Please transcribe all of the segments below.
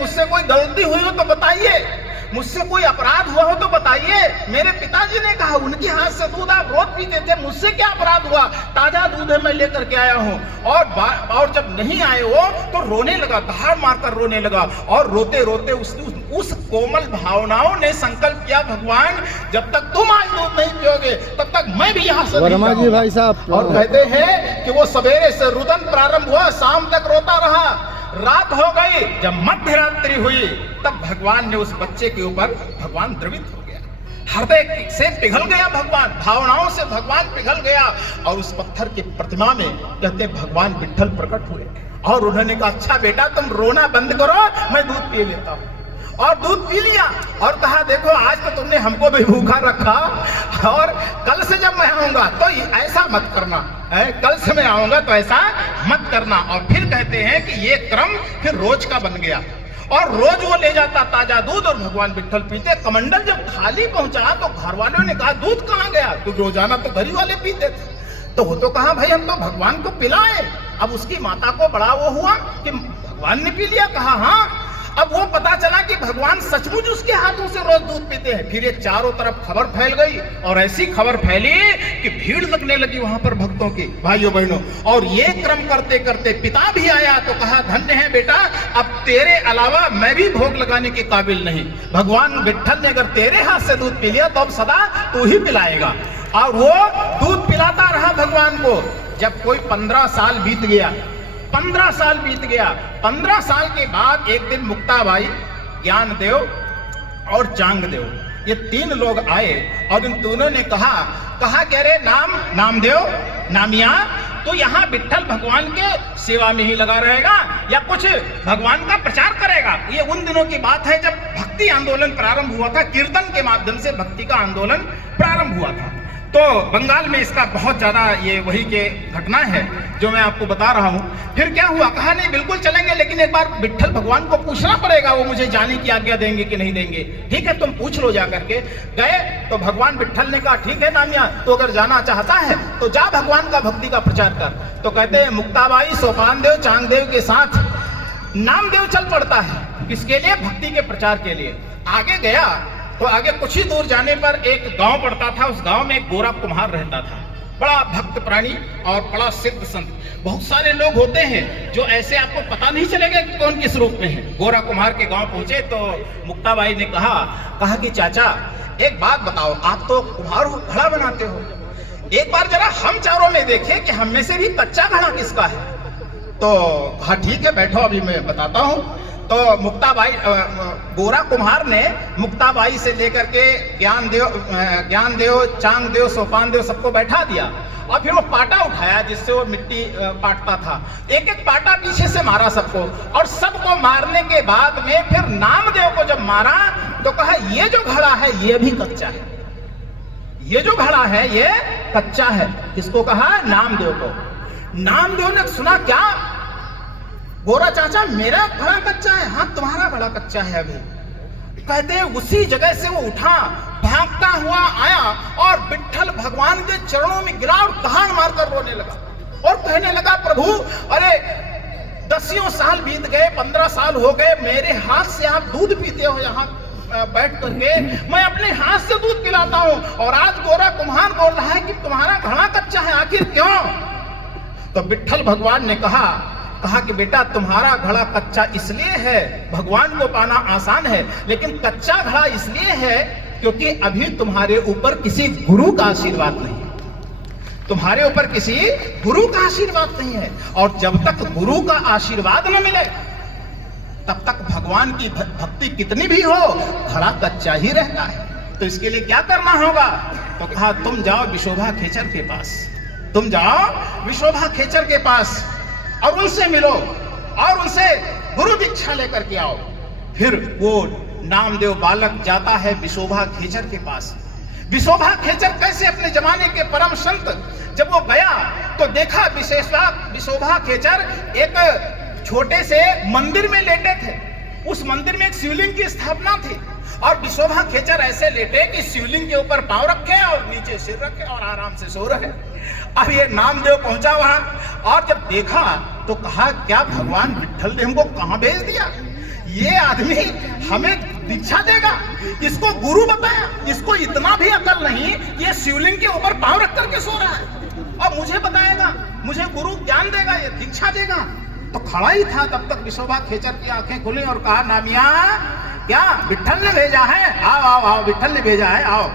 मुझसे कोई गलती हुई हो तो बताइए, मुझसे कोई अपराध हुआ हो तो बताइए। मेरे पिताजी ने कहा उनके हाथ से दूध आप रोज पीते थे, मुझसे क्या अपराध हुआ? ताजा दूध है, मैं लेकर के आया हूँ। और जब नहीं आए हो तो रोने लगा, दहाड़ मारकर रोने लगा। और रोते रोते उस कोमल भावनाओं ने संकल्प किया, भगवान जब तक तुम आज दूध नहीं पियोगे तब तक मैं भी यहाँ से वर्मा जी भाई साहब। और कहते हैं कि वो सवेरे से रुदन प्रारंभ हुआ, शाम तक रोता रहा। रात हो गई, जब मध्य रात्रि हुई तब भगवान ने उस बच्चे के ऊपर, भगवान द्रवित हो गया, हृदय से पिघल गया भगवान, भावनाओं से भगवान पिघल गया। और उस पत्थर की प्रतिमा में कहते भगवान विट्ठल प्रकट हुए और उन्होंने कहा अच्छा बेटा तुम रोना बंद करो, मैं दूध पी लेता हूँ। और दूध पी लिया और कहा देखो आज तो तुमने हमको भी भूखा रखा, और कल से जब मैं आऊंगा तो ऐसा मत करना, कल से मैं आऊंगा तो ऐसा मत करना। और फिर कहते हैं कि ये क्रम फिर रोज का बन गया और रोज वो ले जाता ताजा दूध और भगवान विट्ठल पीते। कमंडल जब खाली पहुंचा तो घर वालों ने कहा दूध कहाँ गया? क्योंकि रोजाना तो घर ही वाले पीते थे। तो वो तो कहा भाई हम तो भगवान को पिलाए। अब उसकी माता को बड़ा वो हुआ कि भगवान ने पी लिया। कहा हाँ। अब वो पता चला कि भगवान सचमुच उसके हाथों से रोज दूध पीते हैं। फिर ये चारों तरफ खबर फैल गई और ऐसी खबर फैली कि भीड़ लगने लगी वहां पर भक्तों की, भाइयों बहनों। और ये क्रम करते करते पिता भी आया तो कहा धन्य है बेटा, अब तेरे अलावा मैं भी भोग लगाने के काबिल नहीं। भगवान विट्ठल ने अगर तेरे हाथ से दूध पी लिया तो अब सदा तू ही पिलाएगा। और वो दूध पिलाता रहा भगवान को। जब कोई 15 साल बीत गया, 15 साल बीत गया। 15 साल के बाद एक दिन मुक्ताबाई, ज्ञानदेव और चांगदेव, ये 3 लोग आए और इन तीनों ने कहा कि अरे नामदेव, नामिया तो यहाँ विट्ठल भगवान के सेवा में ही लगा रहेगा या कुछ भगवान का प्रचार करेगा? ये उन दिनों की बात है जब भक्ति आंदोलन प्रारंभ हुआ था, कीर्तन के माध्यम से भक्ति का आंदोलन प्रारंभ हुआ था। तो बंगाल में इसका बहुत ज्यादा ये वही के घटना है जो मैं आपको बता रहा हूँ। फिर क्या हुआ? कहा नहीं बिल्कुल चलेंगे, लेकिन एक बार विट्ठल भगवान को पूछना पड़ेगा, वो मुझे जाने की आज्ञा देंगे कि नहीं देंगे। ठीक है तुम पूछ लो जा करके। गए तो भगवान विट्ठल ने कहा ठीक है नामिया, तो अगर जाना चाहता है तो जा भगवान का भक्ति का प्रचार कर। तो कहते हैं मुक्ताबाई सोपानदेव चांगदेव के साथ नामदेव चल पड़ता है। किसके लिए? भक्ति के प्रचार के लिए। आगे गया तो आगे कुछ ही दूर जाने पर एक गांव पड़ता था। उस गांव में एक गोरा कुम्हार रहता था, बड़ा भक्त प्राणी और बड़ा सिद्ध संत। बहुत सारे लोग होते हैं जो ऐसे आपको पता नहीं चलेगा कि कौन किस रूप में है। गोरा कुम्हार के गांव पहुंचे तो मुक्ताबाई ने कहा कि चाचा एक बात बताओ, आप तो कुम्हार हो, घड़ा बनाते हो, एक बार जरा हम चारों में देखें कि हम में से भी कच्चा घड़ा किसका है। तो हाँ ठीक है बैठो अभी मैं बताता हूँ। तो मुक्ताबाई, गोरा कुम्हार ने मुक्ताबाई से लेकर के ज्ञानदेव चांगदेव सोपानदेव सबको बैठा दिया और फिर वो पाटा उठाया जिससे वो मिट्टी पाटता था। एक एक पाटा पीछे से मारा सबको, और सबको मारने के बाद में फिर नामदेव को जब मारा तो कहा ये जो घड़ा है ये भी कच्चा है, ये जो घड़ा है ये कच्चा है। किसको कहा? नामदेव को। नामदेव ने सुना क्या? गोरा चाचा मेरा घड़ा कच्चा है? हाँ तुम्हारा घड़ा कच्चा है अभी। कहते उसी जगह से वो उठा, भागता हुआ आया और विट्ठल भगवान के चरणों में गिरा और दहाड़ मारकर रोने लगा और कहने लगा प्रभु अरे 10 साल बीत गए, 15 साल हो गए, मेरे हाथ से आप दूध पीते हो यहाँ बैठ करके, मैं अपने हाथ से दूध पिलाता हूँ और आज गोरा कुम्हार बोल रहा है कि तुम्हारा घड़ा कच्चा है, आखिर क्यों? तो विट्ठल भगवान ने कहा कि बेटा तुम्हारा घड़ा कच्चा इसलिए है, भगवान को पाना आसान है, लेकिन कच्चा घड़ा इसलिए है क्योंकि अभी तुम्हारे ऊपर किसी गुरु का आशीर्वाद नहीं है, तुम्हारे ऊपर किसी गुरु का आशीर्वाद नहीं है। और जब तक गुरु का आशीर्वाद न मिले तब तक भगवान की भक्ति कितनी भी हो घड़ा कच्चा ही रहता है। तो इसके लिए क्या करना होगा? तो कहा तुम जाओ विशोभा खेचर के पास, तुम जाओ विशोभा खेचर के पास और उनसे मिलो और उनसे गुरु दीक्षा लेकर के आओ। फिर वो नामदेव बालक जाता है विशोभा खेचर के पास। विशोभा खेचर कैसे अपने जमाने के परम संत, जब वो गया तो देखा विशोभा खेचर एक छोटे से मंदिर में लेटे थे। उस मंदिर में एक शिवलिंग की स्थापना थी और विशोभा खेचर ऐसे लेटे कि शिवलिंग के ऊपर पांव रखे और नीचे सिर रखे और आराम से सो रहे। अब ये नामदेव पहुंचा वहां और जब देखा तो कहा क्या भगवान विट्ठल ने हमको कहां भेज दिया? ये आदमी हमें दीक्षा देगा, इसको गुरु बताया, इसको इतना भी अकल नहीं, ये शिवलिंग के ऊपर पांव रख करके सो रहा है और मुझे बताएगा, मुझे गुरु ज्ञान देगा, ये दीक्षा देगा। तो खड़ा ही था, तब तक विशोबा खेचर की आंखें खुली और कहा, नामिया क्या विट्ठल ने भेजा है? आओ आओ आओ, विट्ठल ने भेजा है, आओ।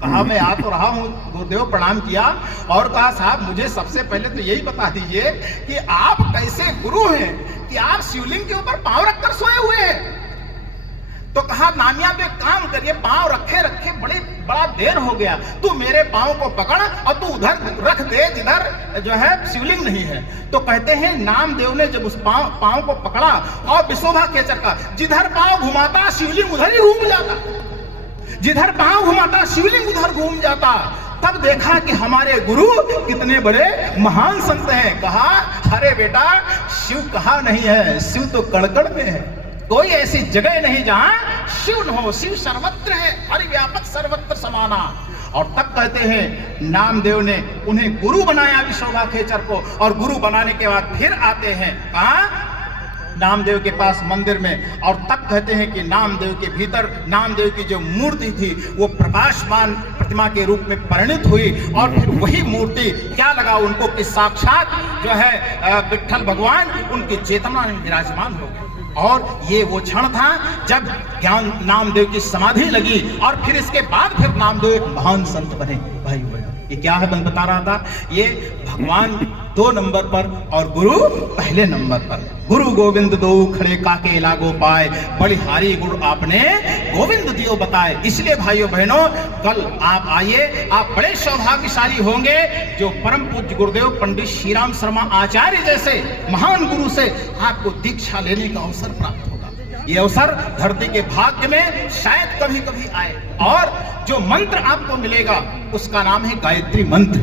कहा मैं आ तो रहा हूँ। गुरुदेव प्रणाम किया और कहा साहब मुझे सबसे पहले तो यही बता दीजिए कि आप कैसे गुरु हैं कि आप शिवलिंग के ऊपर पांव रखकर सोए हुए हैं? तो कहा नामिया तो एक काम करिए, पांव रखे रखे बड़ा देर हो गया, तू मेरे पांव को पकड़ और तू उधर रख दे जिधर जो है शिवलिंग नहीं है। तो कहते हैं नामदेव ने जब उस पांव को पकड़ा और विशोभा खेचर का जिधर पांव घुमाता शिवलिंग उधर ही घूम जाता, जिधर पांव घुमाता शिवलिंग उधर घूम जाता। तब देखा कि हमारे गुरु कितने बड़े महान संत हैं। कहा अरे बेटा शिव कहाँ नहीं है, शिव तो कड़कड़ में है, कोई ऐसी जगह नहीं जहां शिव न हो, शिव सर्वत्र है, हरिव्यापक सर्वत्र समाना। और तब कहते हैं नामदेव ने उन्हें गुरु बनाया विशोभा खेचर को, और गुरु बनाने के बाद फिर आते हैं कहां? नामदेव के पास मंदिर में। और तब कहते हैं कि नामदेव के भीतर नामदेव की जो मूर्ति थी वो प्रकाशमान प्रतिमा के रूप में परिणित हुई, और फिर वही मूर्ति क्या लगा उनको कि साक्षात जो है विट्ठल भगवान उनकी चेतना में विराजमान हो गए। और ये वो क्षण था जब ज्ञान नामदेव की समाधि लगी, और फिर इसके बाद फिर नामदेव एक महान संत बने। भाई ये क्या है मैं बता रहा था, ये भगवान 2 नंबर पर और गुरु पहले नंबर पर। गुरु गोविंद दो खड़े काके लागो पाए, बलिहारी गुरु आपने गोविंद दियो बताए। इसलिए भाइयों बहनों कल आप आइए, आप बड़े सौभाग्यशाली होंगे जो परम पूज्य गुरुदेव पंडित श्रीराम शर्मा आचार्य जैसे महान गुरु से आपको दीक्षा लेने का अवसर प्राप्त होगा। ये अवसर धरती के भाग्य में शायद कभी कभी आए। और जो मंत्र आपको मिलेगा उसका नाम है गायत्री मंत्र।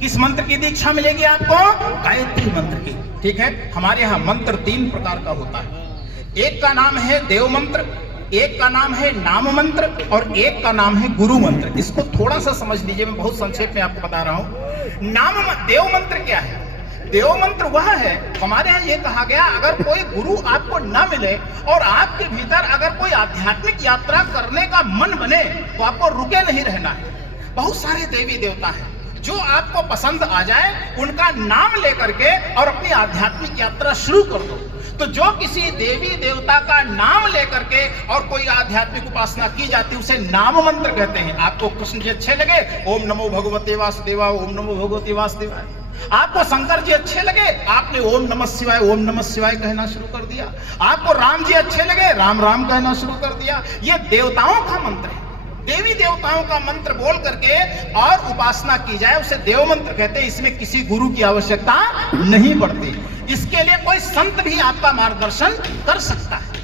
किस मंत्र की दीक्षा मिलेगी आपको? गायत्री मंत्र की। ठीक है, हमारे यहाँ मंत्र 3 प्रकार का होता है। एक का नाम है देव मंत्र, एक का नाम है नाम मंत्र, और एक का नाम है गुरु मंत्र। इसको थोड़ा सा समझ लीजिए, मैं बहुत संक्षेप में आपको बता रहा हूं। देव मंत्र क्या है? देव मंत्र वह है, हमारे यहाँ ये कहा गया अगर कोई गुरु आपको न मिले और आपके भीतर अगर कोई आध्यात्मिक यात्रा करने का मन बने तो आपको रुके नहीं रहना है। बहुत सारे देवी देवता हैं जो आपको पसंद आ जाए, उनका नाम लेकर के और अपनी आध्यात्मिक यात्रा शुरू कर दो। तो जो किसी देवी देवता का नाम लेकर के और कोई आध्यात्मिक उपासना की जाती है उसे नाम मंत्र कहते हैं। आपको कृष्ण जी अच्छे लगे, ओम नमो भगवते वासुदेवा, ओम नमो भगवते वासुदेवाय। आपको शंकर जी अच्छे लगे, आपने ओम नमः शिवाय कहना शुरू कर दिया। आपको राम जी अच्छे लगे, राम राम कहना शुरू कर दिया। ये देवताओं का मंत्र है। देवी देवताओं का मंत्र बोल करके और उपासना की जाए उसे देव मंत्र कहते हैं। इसमें किसी गुरु की आवश्यकता नहीं पड़ती। इसके लिए कोई संत भी आपका मार्गदर्शन कर सकता है।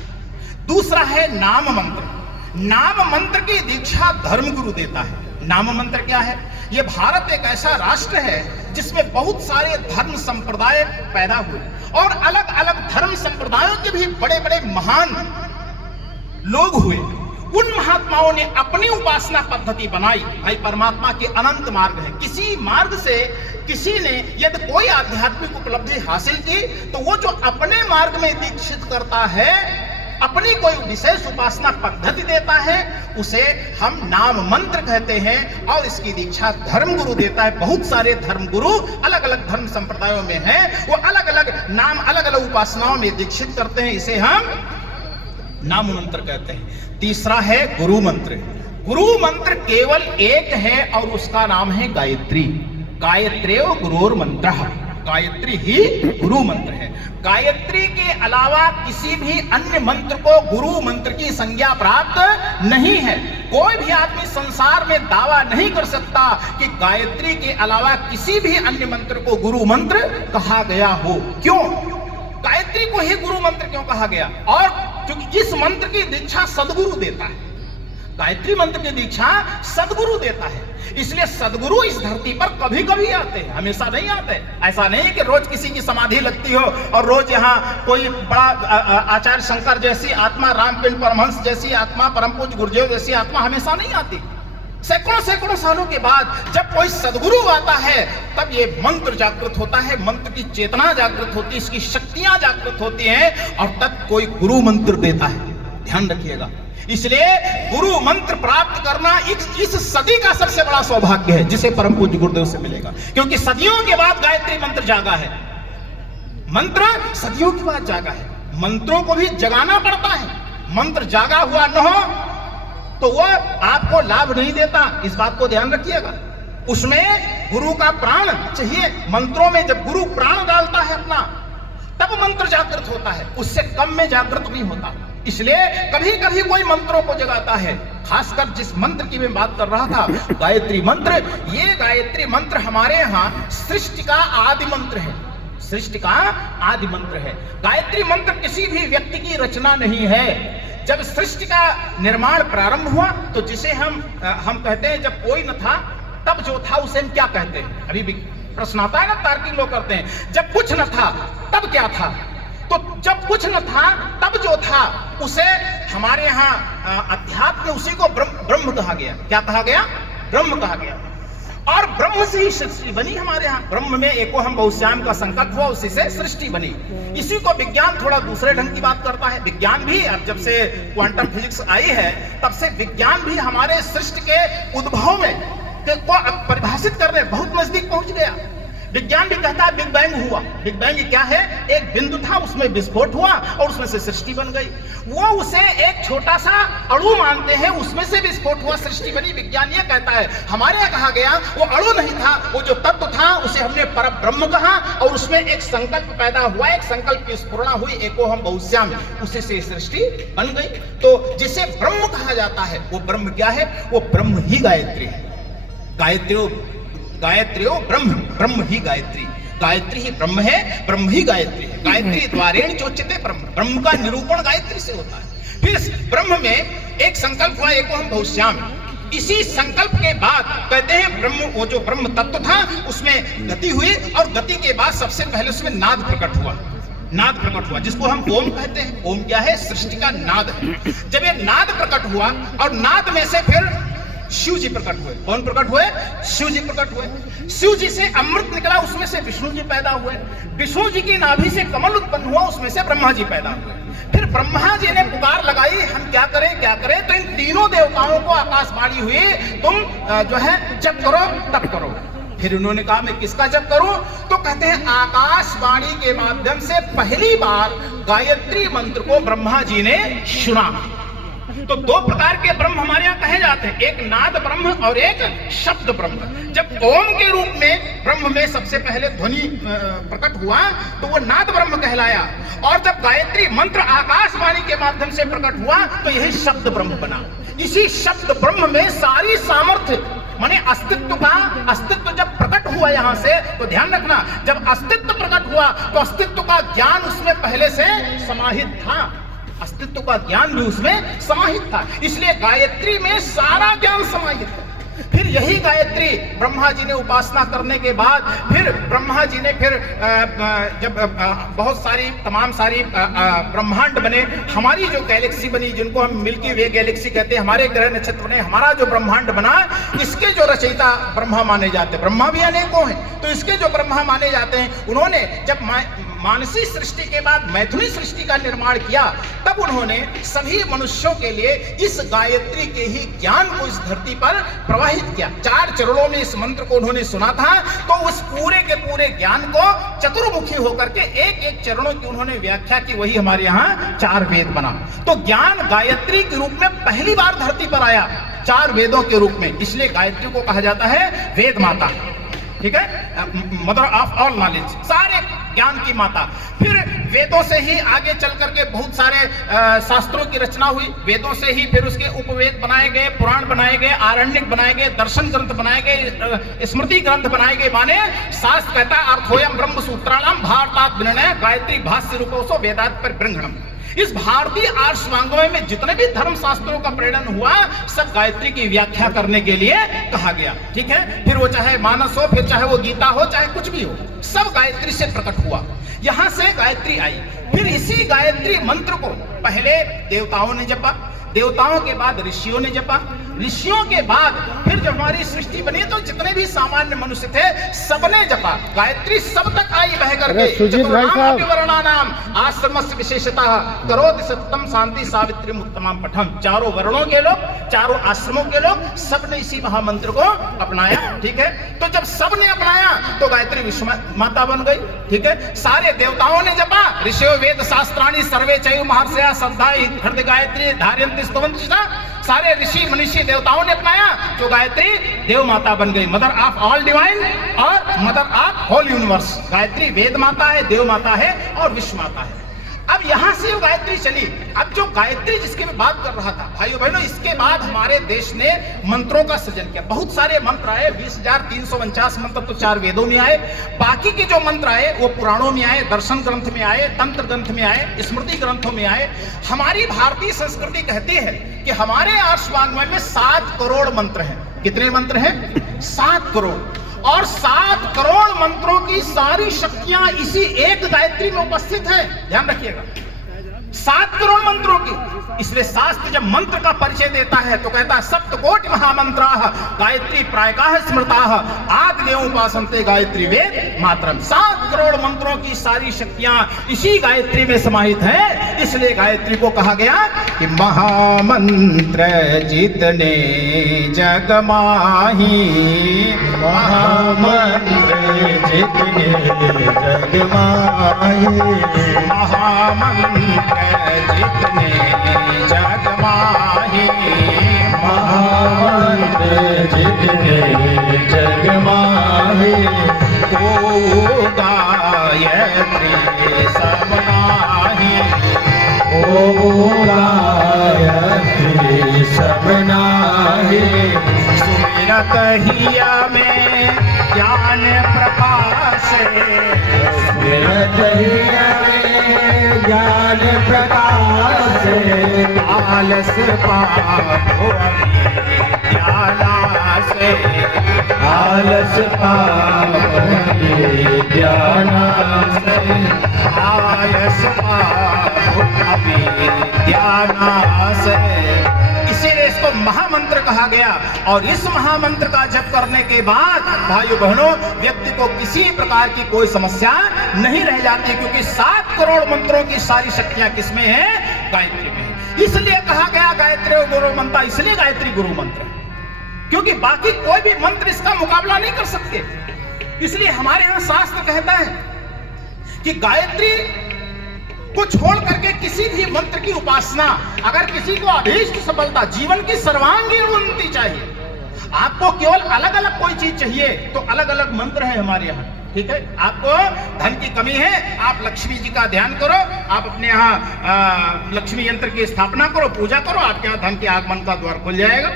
दूसरा है नाम मंत्र। नाम मंत्र की दीक्षा धर्मगुरु देता है। नाम मंत्र क्या है? यह भारत एक ऐसा राष्ट्र है जिसमें बहुत सारे धर्म संप्रदाय पैदा हुए और अलग अलग धर्म संप्रदायों के भी बड़े बड़े महान लोग हुए। उन महात्माओं ने अपनी उपासना पद्धति बनाई। भाई परमात्मा के अनंत मार्ग है, किसी मार्ग से किसी ने यदि कोई आध्यात्मिक उपलब्धि हासिल की तो वो जो अपने मार्ग में दीक्षित करता है, अपनी कोई विशेष उपासना पद्धति देता है, उसे हम नाम मंत्र कहते हैं और इसकी दीक्षा धर्मगुरु देता है। बहुत सारे धर्मगुरु अलग अलग धर्म संप्रदायों में हैं, वो अलग अलग नाम अलग अलग उपासनाओं में दीक्षित करते हैं, इसे हम नाम मंत्र कहते हैं। तीसरा है गुरु मंत्र। गुरु मंत्र केवल एक है और उसका नाम है गायत्री। गायत्रेव गुरोर मंत्र, गायत्री ही गुरु मंत्र है। गायत्री के अलावा किसी भी अन्य मंत्र को गुरु मंत्र की संज्ञा प्राप्त नहीं है। कोई भी आदमी संसार में दावा नहीं कर सकता कि गायत्री के अलावा किसी भी अन्य मंत्र को गुरु मंत्र कहा गया हो। क्यों? गायत्री को ही गुरु मंत्र क्यों कहा गया? और क्योंकि इस मंत्र की दीक्षा सदगुरु देता है। गायत्री मंत्र की दीक्षा सदगुरु देता है, इसलिए सदगुरु इस धरती पर कभी कभी आते हैं, हमेशा नहीं आते। ऐसा नहीं कि रोज किसी की समाधि लगती हो और रोज यहाँ कोई बड़ा आचार्य शंकर जैसी आत्मा, रामपिंड परमहंस जैसी आत्मा, परम पूज्य गुरुदेव जैसी आत्मा हमेशा नहीं आती। सैकड़ों सैकड़ों सालों के बाद जब कोई सदगुरु आता है तब ये मंत्र जागृत होता है, मंत्र की चेतना जागृत होती है, इसकी शक्तियां जागृत होती हैं और तब कोई गुरु मंत्र देता है। ध्यान रखिएगा, इसलिए गुरु मंत्र प्राप्त करना इस सदी का सबसे बड़ा सौभाग्य है जिसे परम पूज्य गुरुदेव से मिलेगा, क्योंकि सदियों के बाद गायत्री मंत्र जागा है। मंत्र सदियों के बाद जागा है, मंत्रों को भी जगाना पड़ता है। मंत्र जागा हुआ न हो तो वो आपको लाभ नहीं देता, इस बात को ध्यान रखिएगा। उसमें गुरु का प्राण चाहिए। मंत्रों में जब गुरु प्राण डालता है अपना, तब मंत्र जागृत होता है, उससे कम में जागृत नहीं होता। इसलिए कभी कभी कोई मंत्रों को जगाता है। खासकर जिस मंत्र की मैं बात कर रहा था, गायत्री मंत्र, ये गायत्री मंत्र हमारे यहाँ सृष्टि का आदि मंत्र है, सृष्टि का आदि मंत्र है। गायत्री मंत्र किसी भी व्यक्ति की रचना नहीं है। जब सृष्टि का निर्माण प्रारंभ हुआ तो जिसे हम कहते हैं, जब कोई न था तब जो था उसे हम क्या कहते हैं? अभी भी प्रश्न आता है ना, तार्किक लोग करते हैं, जब कुछ न था तब क्या था? तो जब कुछ न था तब जो था उसे हमारे यहाँ अध्यात्म में उसी को ब्रह्म कहा गया। क्या कहा गया? ब्रह्म कहा गया। और ब्रह्म से ही सृष्टि बनी हमारे यहाँ। ब्रह्म में एको हम बहुश्याम का संकल्प हुआ, उसी से सृष्टि बनी। इसी को विज्ञान थोड़ा दूसरे ढंग की बात करता है। विज्ञान भी अब जब से क्वांटम फिजिक्स आई है तब से विज्ञान भी हमारे सृष्टि के उद्भव में को परिभाषित करने बहुत नजदीक पहुंच गया। विज्ञान भी कहता है बिग बैंग हुआ। बिग बैंग क्या है? एक बिंदु था, उसमें विस्फोट हुआ और उसमें से सृष्टि बन गई। वो उसे एक छोटा सा अणु मानते हैं, उसमें से विस्फोट हुआ, सृष्टि बनी। विज्ञान ये कहता है। हमारे यहाँ कहा गया वो अणु नहीं था, वो जो तत्व था उसे हमने परब्रह्म कहा और उसमें एक संकल्प पैदा हुआ, एक संकल्प की स्फुरणा हुई, एको हम बहुश्याम, उसी से सृष्टि बन गई। तो जिसे ब्रह्म कहा जाता है वो ब्रह्म क्या है? वो ब्रह्म ही गायत्री है। गायत्र्यो ब्रह्म, ब्रह्म ही गायत्री, गायत्री ही ब्रह्म है, ब्रह्म ही गायत्री है। गायत्री द्वारेण चोच्यते ब्रह्म, ब्रह्म का निरूपण गायत्री से होता है। फिर इस ब्रह्म में एक संकल्प हुआ, एको हम बहुश्याम। इसी संकल्प के बाद कहते हैं ब्रह्म, वो जो ब्रह्म तत्व था उसमें गति हुई और गति के बाद सबसे पहले उसमें नाद प्रकट हुआ। नाद प्रकट हुआ जिसको हम ओम कहते हैं। ओम क्या है? सृष्टि का नाद है। जब ये नाद प्रकट हुआ और नाद में से फिर शिव जी प्रकट हुए। कौन प्रकट हुए? शिव जी प्रकट हुए। शिव जी से अमृत निकला, उसमें से विष्णु जी पैदा हुए। विष्णु जी की नाभि से कमल उत्पन्न हुआ, उसमें से ब्रह्मा जी पैदा हुए। फिर ब्रह्मा जी ने पुकार लगाई, हम क्या करें क्या करें? तो इन तीनों देवताओं को आकाशवाणी हुई, तुम जो है जप करो, तप करो। फिर उन्होंने कहा मैं किसका जप करूं? तो कहते हैं आकाशवाणी के माध्यम से पहली बार गायत्री मंत्र को ब्रह्मा जी ने सुना। तो दो प्रकार के ब्रह्म हमारे यहाँ कहे जाते हैं, एक नाद ब्रह्म और एक शब्द ब्रह्म। जब ओम के रूप में ब्रह्म में सबसे पहले ध्वनि प्रकट हुआ तो वो नाद ब्रह्म कहलाया, और जब गायत्री मंत्र आकाशवाणी के माध्यम से प्रकट हुआ तो यही शब्द ब्रह्म बना। इसी शब्द ब्रह्म में सारी सामर्थ्य माने अस्तित्व जब प्रकट हुआ यहाँ से, तो ध्यान रखना, जब अस्तित्व प्रकट हुआ तो अस्तित्व का ज्ञान उसमें पहले से समाहित था। अस्तित्व का ज्ञान भी उसमें समाहित था, इसलिए गायत्री में सारा ज्ञान समाहित है। फिर यही गायत्री ब्रह्मा जी ने उपासना करने के बाद फिर ब्रह्मा जी ने जब बहुत सारी तमाम सारी ब्रह्मांड बने, हमारी जो गैलेक्सी बनी जिनको हम मिल्की वे गैलेक्सी कहते हैं, हमारे ग्रह नक्षत्र बने, हमारा जो ब्रह्मांड बना, इसके जो रचयिता ब्रह्मा माने जाते हैं। ब्रह्मा भी अनेकों हैं, तो इसके जो ब्रह्मा माने जाते हैं, उन्होंने जब मानसी सृष्टि के बाद मैथुनी सृष्टि का निर्माण किया, तब उन्होंने सभी मनुष्यों के लिए इस गायत्री के ही ज्ञान को इस धरती पर प्रवाहित किया। 4 चरणों में इस मंत्र को उन्होंने सुना था, तो उस पूरे के पूरे ज्ञान को चतुर्मुखी होकर के एक एक चरणों की उन्होंने व्याख्या की, वही हमारे यहाँ 4 वेद बना। तो ज्ञान गायत्री के रूप में पहली बार धरती पर आया, 4 वेदों के रूप में, इसलिए गायत्री को कहा जाता है वेद माता। ठीक है, मदर ऑफ ऑल नॉलेज, सारे ज्ञान की माता। फिर वेदों से ही आगे चल करके बहुत सारे शास्त्रों की रचना हुई। वेदों से ही फिर उसके उपवेद बनाए गए, पुराण बनाए गए, आरण्यक बनाए गए, दर्शन ग्रंथ बनाए गए, स्मृति ग्रंथ बनाए गए। माने शास्त्र कहता है अर्थोयम ब्रह्म सूत्राणाम भारतात विनय गायत्री भाष्य रूपोसो वेदात पर ब्रह्मणम। इस भारतीय आर्ष वाङ्मय में जितने भी धर्म शास्त्रों का प्रेरण हुआ, सब गायत्री की व्याख्या करने के लिए कहा गया। ठीक है, फिर वो चाहे मानस हो, फिर चाहे वो गीता हो, चाहे कुछ भी हो, सब गायत्री से प्रकट हुआ। यहां से गायत्री आई। फिर इसी गायत्री मंत्र को पहले देवताओं ने जपा, देवताओं के बाद ऋषियों ने जपा, ऋषियों के बाद फिर जब हमारी सृष्टि बनी तो जितने भी सामान्य मनुष्य थे सबने जपा। गायत्री सब तक आई बह करके। वर्णानाम आश्रमस्य विशेषतः करोति सततम शांति सावित्री उत्तमम पठम। चारों वर्णों के लोग, चारों आश्रमों के लोग सबने इसी महामंत्र को अपनाया। ठीक है, तो जब सबने अपनाया तो गायत्री विश्व माता बन गई। ठीक है, सारे देवताओं ने जपा, ऋषियों वेद शास्त्राणि सर्वे चैव महर्षयः श्रद्धा हृदय गायत्री धारयन्ति स्तवन्ति च। सारे ऋषि मनीषी देवताओं ने अपनाया तो गायत्री देव माता बन गई, मदर ऑफ ऑल डिवाइन और mother of whole universe. Gayatri वेद माता है, देव माता है और विश्व माता है। अब यहां से वो गायत्री चली। अब जो गायत्री जिसकी मैं बात कर रहा था भाइयों बहनों, इसके बाद हमारे देश ने मंत्रों का सृजन किया। बहुत सारे मंत्र आए, 20,349 मंत्र तो 4 वेदों में आए। बाकी के जो मंत्र आए वो पुराणों में आए, दर्शन ग्रंथ में आए, तंत्र ग्रंथ में आए, स्मृति ग्रंथों में आए। हमारी भारतीय संस्कृति कहती है कि हमारे आर्षवांग्मय में 7 करोड़ मंत्र हैं। कितने मंत्र हैं? 7 करोड़। और 7 करोड़ मंत्रों की सारी शक्तियां इसी एक गायत्री में उपस्थित है। ध्यान रखिएगा, 7 करोड़ मंत्रों की। इसलिए शास्त्र जब मंत्र का परिचय देता है तो कहता है सप्तकोटि महामंत्राः गायत्री प्रायकाः स्मृताः आद्येव उपासन्ते गायत्री वेद मातरम। 7 करोड़ मंत्रों की सारी शक्तियां इसी गायत्री में समाहित है। इसलिए गायत्री को कहा गया कि महामंत्र जितने जग माही, महामंत्र जितने जग माही, महामंत्र जितने जग माही, महामंत्र जितने जग माही, को गायत्री सब नाही, को गायत्री सब नाही। सुमिरत हिया में ज्ञान प्रकाश, सुमिरत हिया में ज्ञान प्रकाश, आलस पापो ज्ञानासे, आलस पापो ज्ञानासे, आलस पापो ज्ञानासे। इसीलिए इसको महामंत्र कहा गया। और इस महामंत्र का जप करने के बाद भाइयों बहनों व्यक्ति को किसी प्रकार की कोई समस्या नहीं रह जाती, क्योंकि 7 करोड़ मंत्रों की सारी शक्तियां किसमें है? गायत्री में। इसलिए कहा गया गायत्री गुरु मंत्र। इसलिए गायत्री गुरु मंत्र है क्योंकि बाकी कोई भी मंत्र इसका मुकाबला नहीं कर सकते। इसलिए हमारे यहां शास्त्र कहता है कि गायत्री को छोड़ करके किसी भी मंत्र की उपासना, अगर किसी को अभीष्ट सफलता, जीवन की सर्वांगीण उन्नति चाहिए, आपको केवल अलग अलग कोई चीज चाहिए तो अलग अलग मंत्र है हमारे यहाँ। ठीक है, आपको धन की कमी है, आप लक्ष्मी जी का ध्यान करो, आप अपने यहाँ लक्ष्मी यंत्र की स्थापना करो, पूजा करो, आपके यहाँ धन के आगमन का द्वार खुल जाएगा।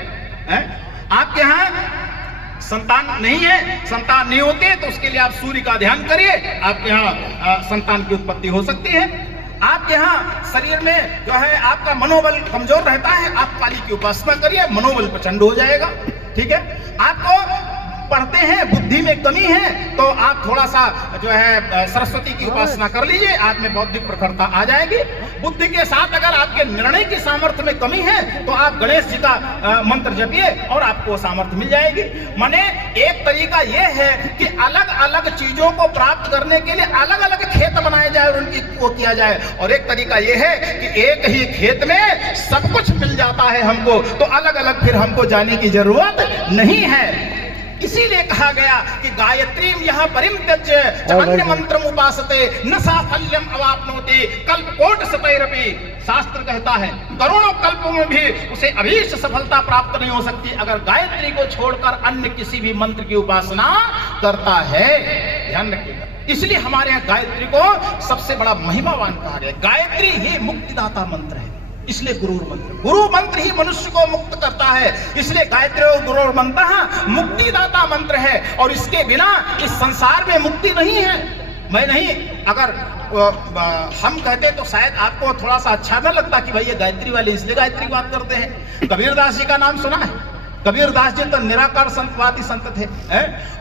आपके यहाँ संतान नहीं है, संतान नहीं होते तो उसके लिए आप सूर्य का ध्यान करिए, आपके यहाँ संतान की उत्पत्ति हो सकती है। आपके यहाँ शरीर में जो है आपका मनोबल कमजोर रहता है, आप काली की उपासना करिए, मनोबल प्रचंड हो जाएगा। ठीक है, आपको पढ़ते हैं बुद्धि में कमी है तो आप थोड़ा सा जो है सरस्वती की उपासना कर लीजिए, आप में बौद्धिक प्रखरता आ जाएगी। बुद्धि के साथ अगर आपके निर्णय की सामर्थ्य में कमी है तो आप गणेश जी का मंत्र जपिए और आपको सामर्थ्य मिल जाएगी। माने एक तरीका यह है कि अलग अलग चीजों को प्राप्त करने के लिए अलग अलग खेत बनाए जाए और उनकी वो किया जाए, और एक तरीका यह है कि एक ही खेत में सब कुछ मिल जाता है हमको, तो अलग अलग फिर हमको जाने की जरूरत नहीं है। इसीलिए कहा गया कि गायत्री यह परिम्त्यज्य अन्य मंत्रम उपासते न साफल्यम अवाप्नोति कल्पकोट शतैरपि। शास्त्र कहता है करोड़ों कल्पों में भी उसे अभीष्ट सफलता प्राप्त नहीं हो सकती अगर गायत्री को छोड़कर अन्य किसी भी मंत्र की उपासना करता है। ध्यान रखिएगा, इसलिए हमारे यहाँ गायत्री को सबसे बड़ा महिमावान कहा गया। गायत्री ही मुक्तिदाता मंत्र है, इसलिए गुरु मंत्र ही मनुष्य को मुक्त करता है, इसलिए गायत्री और गुरु मंत्र मुक्तिदाता मंत्र है। और इसके बिना इस संसार में मुक्ति नहीं है। मैं नहीं, अगर हम कहते तो शायद आपको थोड़ा सा अच्छा न लगता कि भाई ये गायत्री वाले इसलिए गायत्री की बात करते हैं। कबीरदास जी का नाम सुना है? कबीरदास जी तो निराकार संतवादी संत थे,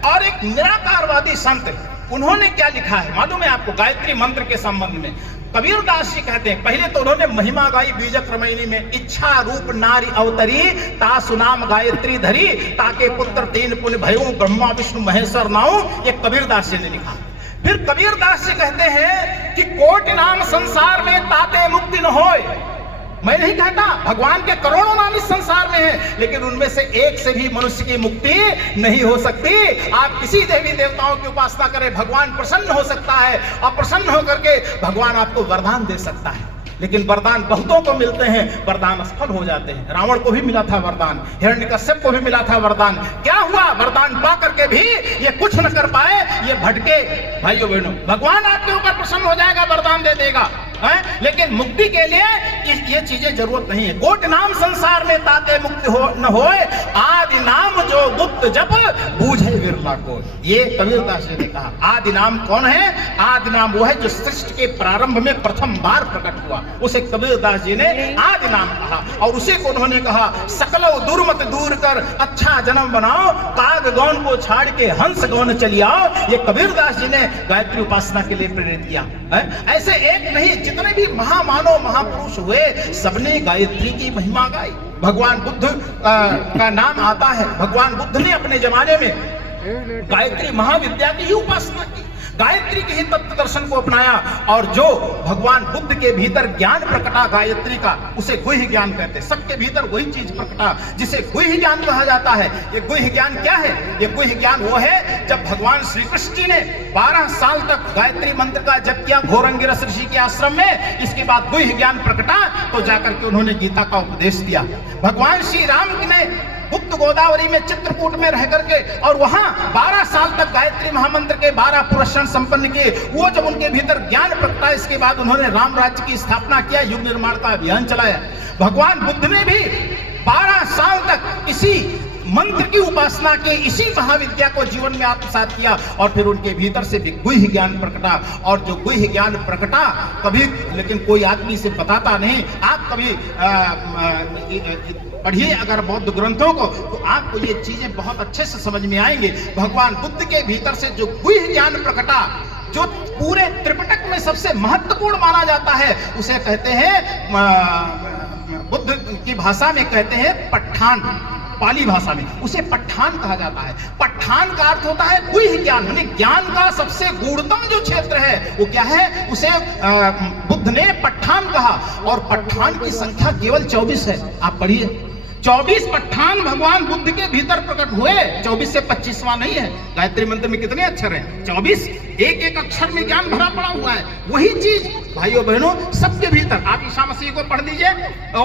और एक निराकारवादी संत, उन्होंने क्या लिखा है मालूम है आपको गायत्री मंत्र के संबंध में? कबीरदास जी कहते हैं, पहले तो उन्होंने महिमा गाई बीजक्रमणी में, इच्छा रूप नारी अवतरी ता सुनाम गायत्री धरी ताके पुत्र तीन पुन भयऊ ब्रह्मा विष्णु महेश्वर नाऊ, ये कबीरदास जी ने लिखा। फिर कबीरदास जी कहते हैं कि कोटि नाम संसार में ताते मुक्ति न होए। मैं नहीं कहता, भगवान के करोड़ों नाम इस संसार में हैं, लेकिन उनमें से एक से भी मनुष्य की मुक्ति नहीं हो सकती। आप किसी देवी देवताओं की उपासना करें, भगवान प्रसन्न हो सकता है और प्रसन्न होकर के भगवान आपको वरदान दे सकता है, लेकिन वरदान बहुतों को मिलते हैं, वरदान असफल हो जाते हैं। रावण को भी मिला था वरदान, हिरण्यकश्यप को भी मिला था वरदान, क्या हुआ? वरदान पा करके भी ये कुछ न कर पाए, ये भटके। भाइयों बहनों, भगवान आपके ऊपर प्रसन्न हो जाएगा, वरदान दे देगा, लेकिन मुक्ति के लिए ये चीजें जरूरत नहीं है। कोट नाम संसार में ताते मुक्ति हो न होए, आदि नाम जो गुप्त जप बूझे विरला को। ये कबीरदास जी ने कहा। आदि नाम कौन है? आदि नाम वो है जो सृष्टि के प्रारंभ में प्रथम बार प्रकट हुआ, उसे कबीरदास जी ने आदि नाम कहा। और उसे को उन्होंने कहा, सकलो दुर्मत दूर कर अच्छा जन्म बनाओ, काग गौन को छाड़ के हंस गौन चली आओ। ये कबीरदास जी ने गायत्री उपासना के लिए प्रेरित किया। ऐसे एक नहीं, जितने भी महामानव महापुरुष हुए सबने गायत्री की महिमा गाई। भगवान बुद्ध का नाम आता है, भगवान बुद्ध ने अपने जमाने में गायत्री महाविद्या की ही उपासना की, गायत्री के ही तत्व दर्शन को अपनाया। और जो भगवान बुद्ध के भीतर ज्ञान प्रकटा गायत्री का, उसे गुह्य ज्ञान कहते हैं। सबके भीतर वही चीज प्रकटा जिसे गुह्य ज्ञान कहा जाता है। ये गुह्य ज्ञान क्या है? ये गुह्य ज्ञान वो है जब भगवान श्री कृष्ण जी ने 12 साल तक गायत्री मंत्र का जप किया घोरंगिरस ऋषि के आश्रम में, इसके बाद गुह्य ज्ञान प्रकटा तो जाकर के उन्होंने गीता का उपदेश दिया। भगवान श्री राम ने गुप्त गोदावरी में चित्रकूट में रह करके और वहां 12 साल तक गायत्री महामंत्र के 12 पुरस्कार संपन्न किए। वो जब उनके भीतर ज्ञान प्रकटा, इसके बाद उन्होंने राम राज्य की स्थापना किया, युग निर्माण का अभियान चलाया। भगवान बुद्ध ने भी 12 साल तक इसी मंत्र की उपासना के, इसी महाविद्या को जीवन में आत्मसात किया और फिर उनके भीतर से भी गुह्य ज्ञान प्रकटा। और जो गुह्य ज्ञान प्रकटा कभी, लेकिन कोई आदमी से बताता नहीं। आप कभी पढ़िए अगर बौद्ध ग्रंथों को, तो आपको ये चीजें बहुत अच्छे से समझ में आएंगे। भगवान बुद्ध के भीतर से जो गुह्य ज्ञान प्रकटा, जो पूरे त्रिपिटक में सबसे महत्वपूर्ण माना जाता है, उसे कहते हैं, बुद्ध की भाषा में कहते हैं पठान, पाली भाषा में उसे पठान कहा जाता है। पठान का अर्थ होता है गुह्य ज्ञान, यानी ज्ञान का सबसे गूढ़तम जो क्षेत्र है वो क्या है, उसे बुद्ध ने पठान कहा। और पठान की संख्या केवल 24 है। आप पढ़िए, 24 पठान भगवान बुद्ध के भीतर प्रकट हुए। 24 से 25वां नहीं है। गायत्री मंत्र में कितने अक्षर हैं? 24। एक एक अक्षर में ज्ञान भरा पड़ा हुआ है। वही चीज भाइयों बहनों सबके भीतर। आप ईसा मसीह को पढ़ लीजिए,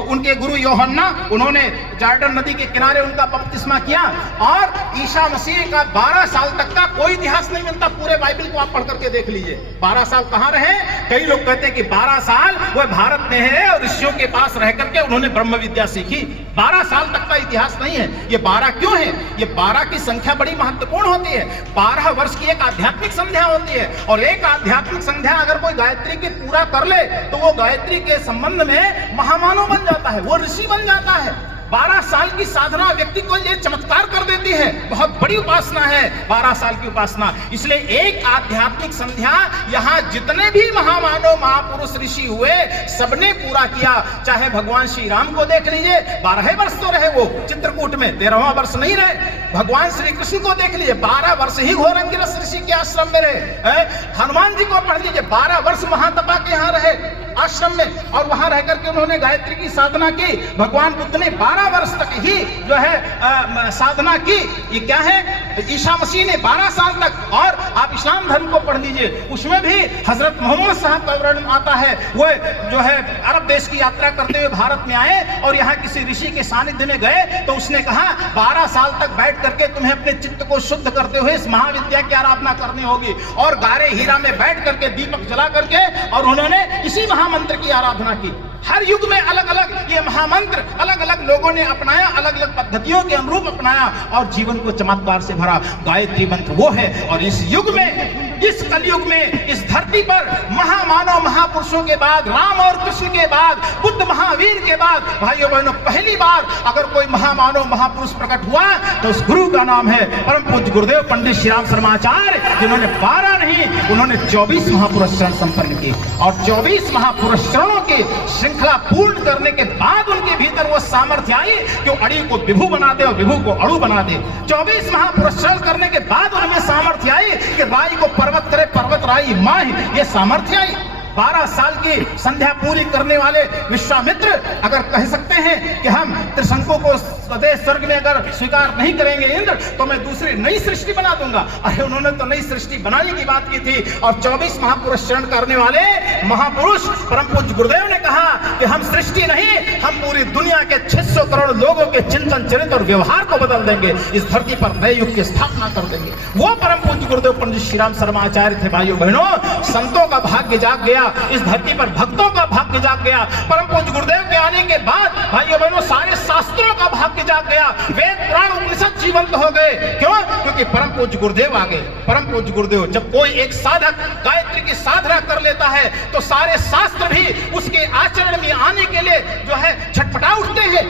उनके गुरु यूहन्ना, उन्होंने जॉर्डन नदी के किनारे उनका बपतिस्मा किया और ईसा मसीह का 12 साल तक का कोई इतिहास नहीं मिलता। पूरे बाइबल को आप पढ़ करके देख लीजिए, 12 साल कहाँ रहे। कई लोग कहते हैं कि 12 साल वह भारत में है और ऋषियों के पास रह करके उन्होंने ब्रह्म विद्या सीखी। 12 साल तक का इतिहास नहीं है। ये 12 क्यों है? ये 12 की संख्या बड़ी महत्वपूर्ण होती है। 12 वर्ष की एक आध्यात्मिक संध्या होती है और एक आध्यात्मिक संध्या अगर कोई गायत्री की पूरा कर ले तो वो गायत्री के संबंध में महामानव बन जाता है, वो ऋषि बन जाता है। 12 साल की साधना व्यक्ति को ये चमत्कार कर देती है। बहुत बड़ी उपासना है 12 साल की उपासना। इसलिए एक आध्यात्मिक संध्या यहाँ जितने भी महामानव महापुरुष ऋषि हुए सबने पूरा किया। चाहे भगवान श्री राम को देख लीजिए, 12 वर्ष तो रहे वो चित्रकूट में, 13वां वर्ष नहीं रहे। भगवान श्री कृष्ण को देख लीजिए, 12 वर्ष ही घोरंगिरस ऋषि के आश्रम में रहे। हनुमान जी को पढ़ लीजिए, 12 वर्ष महातपा के यहाँ रहे आश्रम में और वहां रह करके उन्होंने गायत्री की साधना की। भगवान बुद्ध ने 12 वर्ष तक ही जो है साधना की। ये क्या है? ईसा मसीह ने 12 साल तक। और आप इस्लाम धर्म को पढ़ लीजिए, उसमें भी हजरत मोहम्मद साहब का वर्णन आता है। वो जो है अरब देश की यात्रा करते हुए भारत में आए और यहाँ किसी ऋषि के सानिध्य में गए तो उसने कहा 12 साल तक बैठ करके तुम्हें अपने चित्त को शुद्ध करते हुए इस महाविद्या की आराधना करनी होगी। और गारे हीरा में बैठ करके दीपक जला करके और उन्होंने इसी महामंत्र की आराधना की। हर युग में अलग अलग ये महामंत्र अलग अलग लोगों ने अपनाया, अलग अलग पद्धतियों के अनुरूप अपनाया और जीवन को चमत्कार से भरा। गायत्री मंत्र वो है। और इस युग में इस कलयुग में इस धरती पर महामानव महापुरुषों के बाद, राम और कृष्ण के बाद, बुद्ध महावीर के बाद, भाइयों बहनों, पहली बार अगर कोई महामानव महापुरुष प्रकट हुआ तो उस गुरु का नाम है परम पूज्य गुरुदेव पंडित श्री राम शर्माचार्य, जिन्होंने 12 नहीं, उन्होंने 24 महापुरुष चरण संपन्न किए। और 24 महापुरुष चरणों की श्रृंखला पूर्ण करने के बाद उनके भीतर वो सामर्थ्य आई कि वो अड़ी को विभु बना दे और विभु को अड़ु बना दे। 24 महापुरुष चरण करने के बाद उनमें सामर्थ्य आई कि राई को पर्वत करे, पर्वत राई माही, ये सामर्थ्य आई। 12 साल की संध्या पूरी करने वाले विश्वामित्र अगर कह सकते हैं कि हम त्रिशंकु को सदैव स्वर्ग में अगर स्वीकार नहीं करेंगे इंद्र, तो मैं दूसरी नई सृष्टि बना दूंगा। अरे उन्होंने तो नई सृष्टि बनाने की बात की थी। और 24 महापुरुष चरण करने वाले महापुरुष परम पूज्य गुरुदेव ने कहा कि हम सृष्टि नहीं, हम पूरी दुनिया के 600 करोड़ लोगों के चिंतन, चरित्र और व्यवहार को बदल देंगे, इस धरती पर नए युग की स्थापना कर देंगे। वो परम पूज्य गुरुदेव पंडित श्री राम शर्माचार्य थे। भाइयों बहनों, संतों का भाग्य जाग गया, इस धरती पर भक्तों का भाग्य जाग गया। परम पूज्य गुरुदेव के आने के बाद भाइयों बहनों, सारे शास्त्रों का भाग्य जाग गया, वेद पुराण उपनिषद जीवंत हो गए। क्यों? क्योंकि परम पूज्य गुरुदेव आ गए। परम पूज्य गुरुदेव, जब कोई एक साधक गायत्री की साधना कर लेता है तो सारे शास्त्र भी उसके आचरण में आने के लिए जो है छटपटा उठते हैं।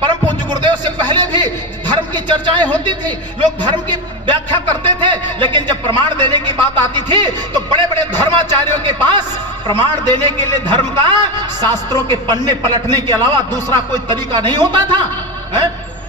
परम पूज्य गुरुदेव से पहले भी धर्म की चर्चाएं होती थी, लोग धर्म की व्याख्या करते थे, लेकिन जब प्रमाण देने की बात आती थी तो बड़े बड़े धर्माचार्यों के पास प्रमाण देने के लिए धर्म का शास्त्रों के पन्ने पलटने के अलावा दूसरा कोई तरीका नहीं होता था।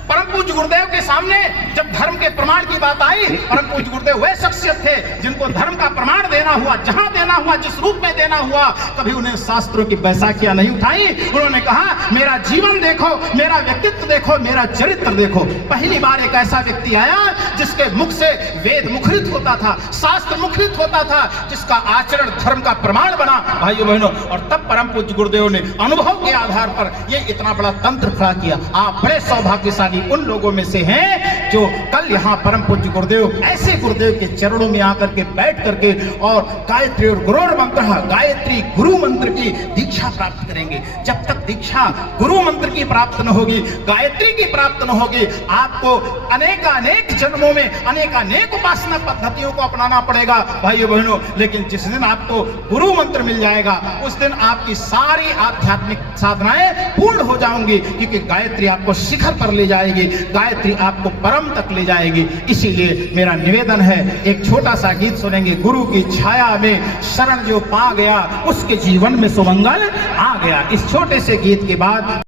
परम पूज्य गुरुदेव के सामने जब धर्म के प्रमाण की बात आई, परम पूज्य गुरुदेव वह शख्सियत थे जिनको धर्म का प्रमाण देना हुआ, जहां देना हुआ, जिस रूप में देना हुआ, कभी उन्हें शास्त्रों की बैसाखियां नहीं उठाई। उन्होंने कहा मेरा जीवन देखो, मेरा व्यक्तित्व देखो, मेरा चरित्र देखो। पहली बार एक ऐसा व्यक्ति आया जिसके मुख से वेद मुखरित होता था, शास्त्र मुखरित होता था, जिसका आचरण धर्म का प्रमाण बना। भाइयों बहनों, और तब परम पूज्य गुरुदेव ने अनुभव के आधार पर यह इतना बड़ा तंत्र खड़ा किया। आप बड़े सौभाग्यशाली उन लोगों में से हैं जो कल यहाँ परम पूज्य गुरुदेव, ऐसे गुरुदेव के चरणों में आकर के बैठ करके और गायत्री और गुरुर मंत्र, गायत्री गुरु मंत्र की दीक्षा प्राप्त करेंगे। जब तक दीक्षा गुरु मंत्र की प्राप्त न होगी, गायत्री की प्राप्त न होगी, आपको अनेक जन्मों में अनेक उपासना पद्धतियों को अपनाना पड़ेगा। भाइयों बहनों, लेकिन जिस दिन आपको गुरु मंत्र मिल जाएगा उस दिन आपकी सारी आध्यात्मिक साधनाएं पूर्ण हो जाएंगी, क्योंकि गायत्री आपको शिखर पर ले जाएगी, गायत्री आपको परम तक ले जाएगी। इसीलिए मेरा निवेदन है, एक छोटा सा गीत सुनेंगे। गुरु की छाया में शरण जो पा गया, उसके जीवन में सुमंगल आ गया। इस छोटे से गीत के बाद